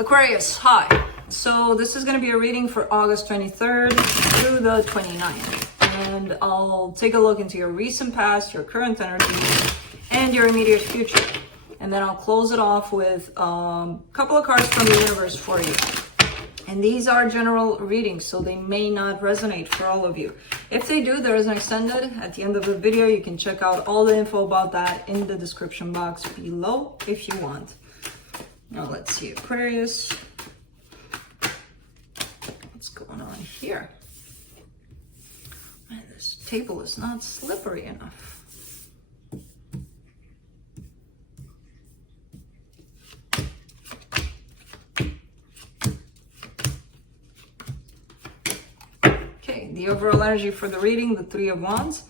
Aquarius, hi. So this is going to be a reading for August 23rd through the 29th. And I'll take a look into your recent past, your current energy, and your immediate future. And then I'll close it off with a couple of cards from the universe for you. And these are general readings, so they may not resonate for all of you. If they do, there is an extended at the end of the video. You can check out all the info about that in the description box below if you want. Now let's see, Aquarius. What's going on here? Man, this table is not slippery enough. Okay, the overall energy for the reading, the Three of Wands.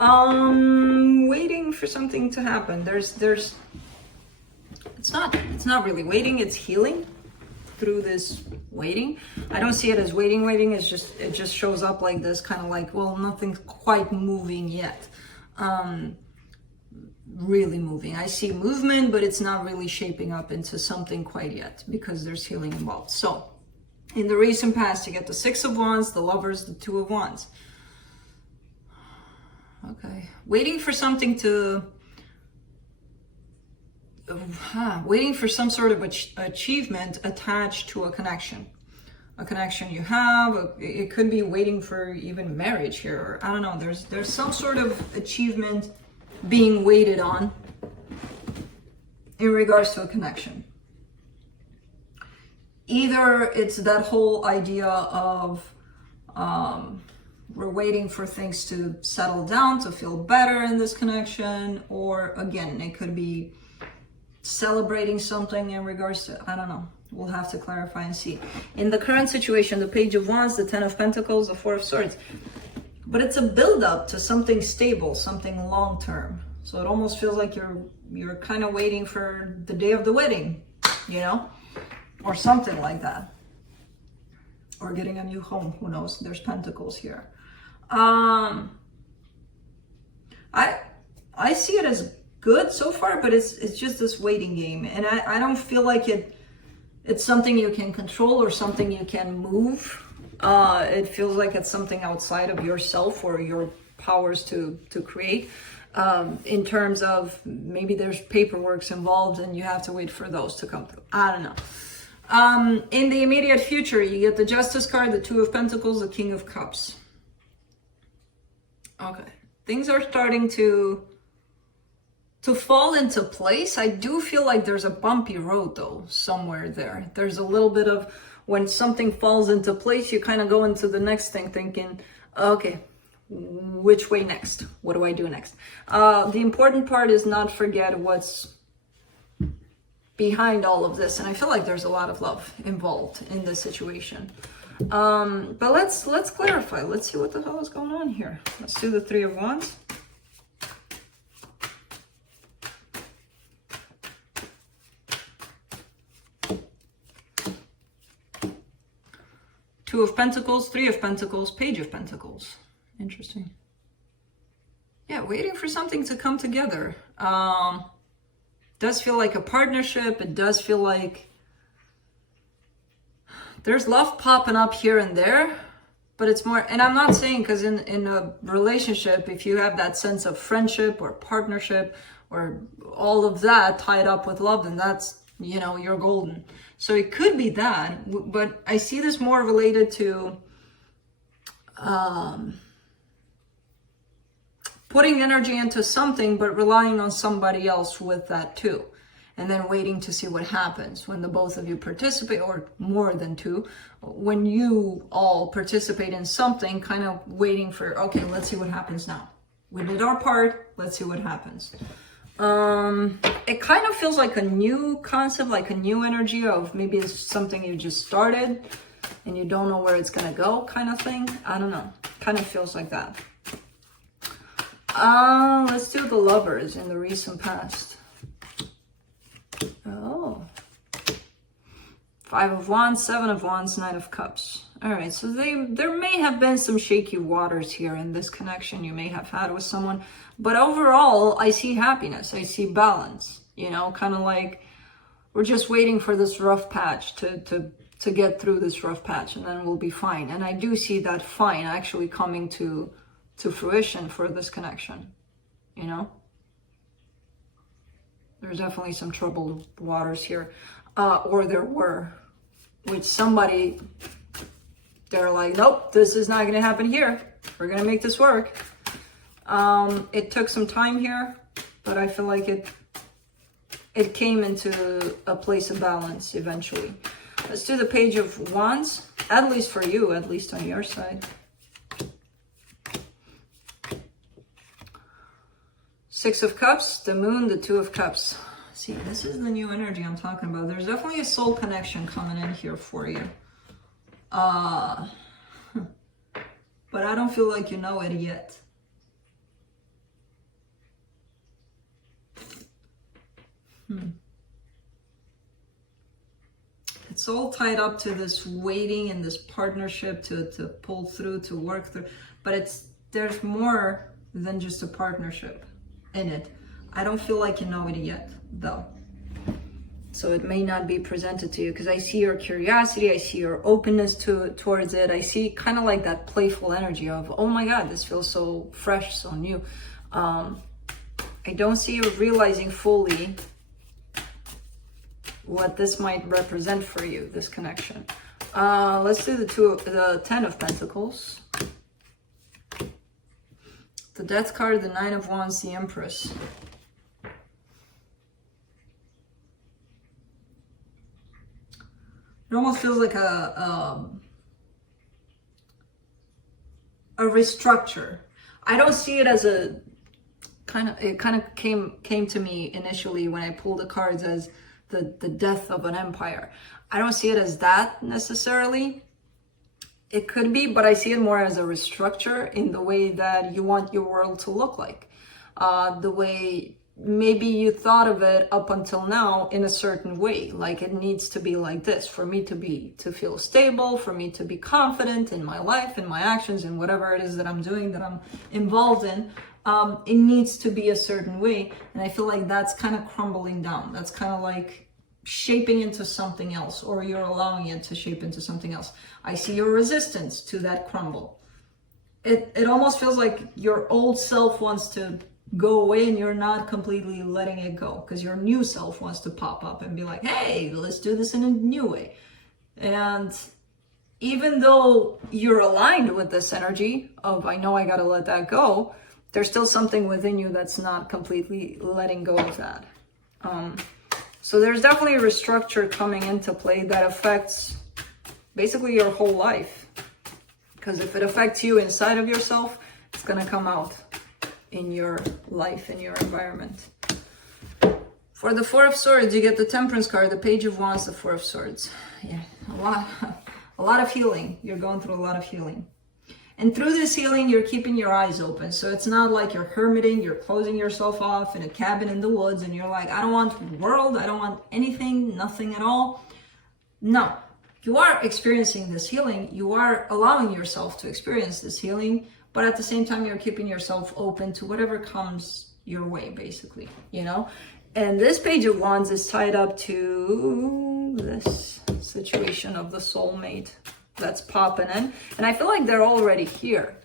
Waiting for something to happen. It's not really waiting, it's healing through this waiting. I don't see it as waiting. It just shows up like this, kind of like, well, nothing's quite moving yet. Really moving. I see movement, but it's not really shaping up into something quite yet because there's healing involved. So in the recent past, you get the Six of Wands, the Lovers, the Two of Wands. Okay, waiting for something to waiting for some sort of achievement attached to a connection you have. It could be waiting for even marriage here, or I don't know, there's some sort of achievement being waited on in regards to a connection. Either it's that whole idea of we're waiting for things to settle down, to feel better in this connection, or again, it could be celebrating something in regards to, I don't know, we'll have to clarify and see. In the current situation, the Page of Wands, the Ten of Pentacles, the Four of Swords, but it's a build-up to something stable, something long-term. So it almost feels like you're kind of waiting for the day of the wedding, you know, or something like that, or getting a new home. Who knows? There's Pentacles here. I see it as good so far, but it's just this waiting game, and I don't feel like it's something you can control or something you can move. It feels like it's something outside of yourself or your powers to create, in terms of maybe there's paperwork involved and you have to wait for those to come through. I don't know. In the immediate future, you get the Justice card, the Two of Pentacles, the King of Cups. Okay, things are starting to fall into place. I do feel like there's a bumpy road though, somewhere there. There's a little bit of, when something falls into place, you kind of go into the next thing thinking, okay, which way next? What do I do next? The important part is not forget what's behind all of this. And I feel like there's a lot of love involved in this situation. But let's clarify. Let's see what the hell is going on here. Let's do the Three of Wands. Two of Pentacles, Three of Pentacles, Page of Pentacles. Interesting. Yeah, waiting for something to come together. Does feel like a partnership. It does feel like there's love popping up here and there, but it's more, and I'm not saying, because in a relationship, if you have that sense of friendship or partnership or all of that tied up with love, then that's, you know, you're golden. So it could be that, but I see this more related to putting energy into something, but relying on somebody else with that too. And then waiting to see what happens when the both of you participate, or more than two, when you all participate in something, kind of waiting for, okay, let's see what happens now. We did our part, let's see what happens. It kind of feels like a new concept, like a new energy of maybe it's something you just started and you don't know where it's gonna go, kind of thing. I don't know. Kind of feels like that. Let's do the Lovers in the recent past. Oh. Five of Wands, Seven of Wands, Nine of Cups. All right, so there may have been some shaky waters here in this connection you may have had with someone, but overall, I see happiness. I see balance, you know, kind of like we're just waiting for this rough patch to get through this rough patch, and then we'll be fine. And I do see that fine actually coming to fruition for this connection, you know? There's definitely some troubled waters here, or there were, with somebody, they're like, nope, this is not gonna happen here. We're gonna make this work. It took some time here, but I feel like it came into a place of balance eventually. Let's do the Page of Wands, at least for you, at least on your side. Six of Cups, the Moon, the Two of Cups. See, this is the new energy I'm talking about. There's definitely a soul connection coming in here for you. But I don't feel like you know it yet. It's all tied up to this waiting and this partnership to pull through, to work through. But there's more than just a partnership in it. I don't feel like you know it yet, though. So it may not be presented to you, because I see your curiosity, I see your openness towards it. I see kind of like that playful energy of, oh my God, this feels so fresh, so new. I don't see you realizing fully what this might represent for you, this connection. Let's do the Ten of Pentacles. The Death card, the Nine of Wands, the Empress. It almost feels like a restructure. I don't see it as a it kind of came to me initially when I pulled the cards as the death of an empire. I don't see it as that necessarily. It could be, but I see it more as a restructure in the way that you want your world to look like. The way maybe you thought of it up until now in a certain way, like it needs to be like this for me to feel stable, for me to be confident in my life, in my actions, in whatever it is that I'm doing, that I'm involved in. It needs to be a certain way, and I feel like that's kind of crumbling down. That's kind of like shaping into something else, or you're allowing it to shape into something else. I see your resistance to that crumble. It almost feels like your old self wants to go away and you're not completely letting it go, because your new self wants to pop up and be like, hey, let's do this in a new way. And even though you're aligned with this energy of, I know I gotta let that go, there's still something within you that's not completely letting go of that. So there's definitely a restructure coming into play that affects basically your whole life. Because if it affects you inside of yourself, it's gonna come out in your life, in your environment. For the Four of Swords, you get the Temperance card, the Page of Wands, the Four of Swords. Yeah, a lot of healing. You're going through a lot of healing. And through this healing, you're keeping your eyes open. So it's not like you're hermiting, you're closing yourself off in a cabin in the woods and you're like, I don't want the world, I don't want anything, nothing at all. No, you are experiencing this healing. You are allowing yourself to experience this healing, but at the same time, you're keeping yourself open to whatever comes your way, basically, you know? And this Page of Wands is tied up to this situation of the soulmate that's popping in. And I feel like they're already here.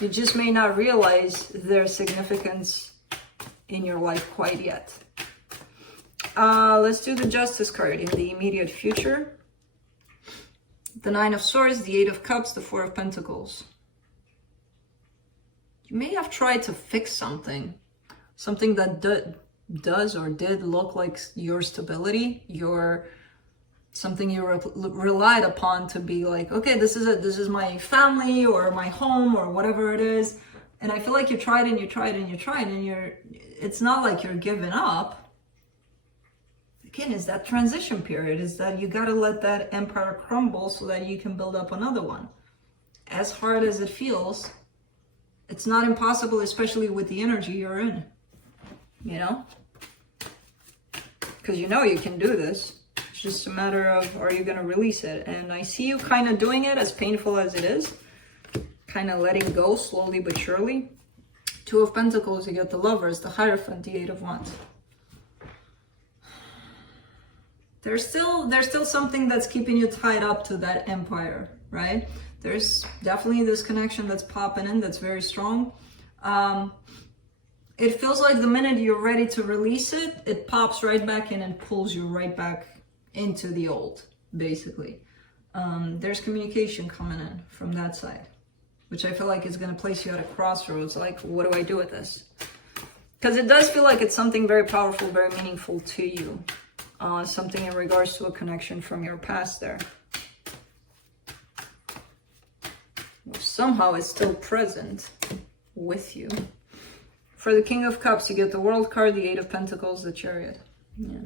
You just may not realize their significance in your life quite yet. Let's do the Justice card in the immediate future. The Nine of Swords, the Eight of Cups, the Four of Pentacles. You may have tried to fix something that does or did look like your stability, something you relied upon to be like, okay, this is it. This is my family or my home or whatever it is. And I feel like you tried and you tried and you tried and it's not like you're giving up. Again, it's that transition period. Is that you got to let that empire crumble so that you can build up another one. As hard as it feels, it's not impossible, especially with the energy you're in, you know? Because you know you can do this. It's just a matter of, are you going to release it? And I see you kind of doing it, as painful as it is. Kind of letting go slowly but surely. Two of Pentacles, you get the Lovers, the Hierophant, the Eight of Wands. there's still something that's keeping you tied up to that empire, right? There's definitely this connection that's popping in that's very strong. It feels like the minute you're ready to release it, it pops right back in and pulls you right back into the old, basically. There's communication coming in from that side, which I feel like is going to place you at a crossroads. Like, what do I do with this? Because it does feel like it's something very powerful, very meaningful to you. Something in regards to a connection from your past there. Which somehow is still present with you. For the King of Cups, you get the World card, the Eight of Pentacles, the Chariot. Yeah.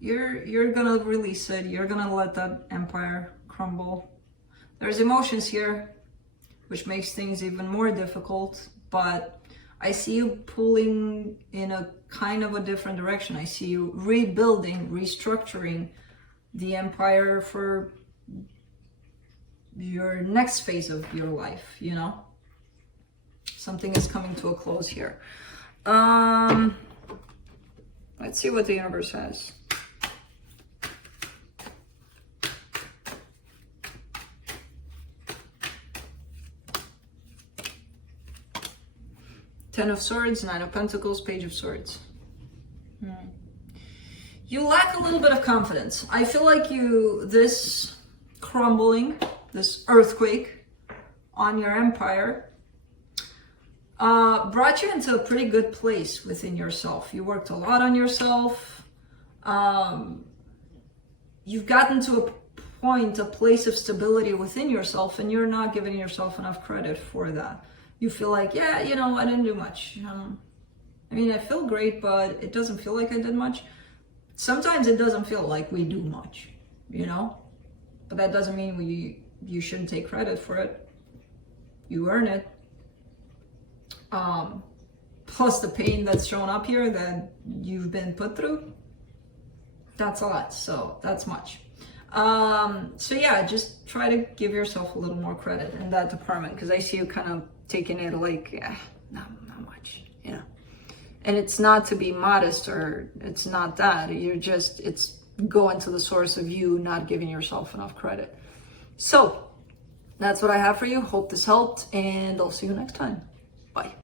You're gonna release it. You're gonna let that empire crumble. There's emotions here, which makes things even more difficult. But I see you pulling in a kind of a different direction. I see you rebuilding, restructuring the empire for your next phase of your life, you know? Something is coming to a close here. Let's see what the universe has. Ten of Swords, Nine of Pentacles, Page of Swords. You lack a little bit of confidence. I feel like this crumbling, this earthquake on your empire brought you into a pretty good place within yourself. You worked a lot on yourself. You've gotten to a point, a place of stability within yourself, and you're not giving yourself enough credit for that. You feel like, yeah, you know, I didn't do much. I mean, I feel great, but it doesn't feel like I did much. Sometimes it doesn't feel like we do much, you know? But that doesn't mean you shouldn't take credit for it. You earn it. Plus the pain that's shown up here that you've been put through. That's a lot, so that's much. So yeah, just try to give yourself a little more credit in that department, because I see you kind of taking it like, yeah, not much, you know. And it's not to be modest, or it's not that. It's going to the source of you not giving yourself enough credit. So that's what I have for you. Hope this helped, and I'll see you next time. Bye.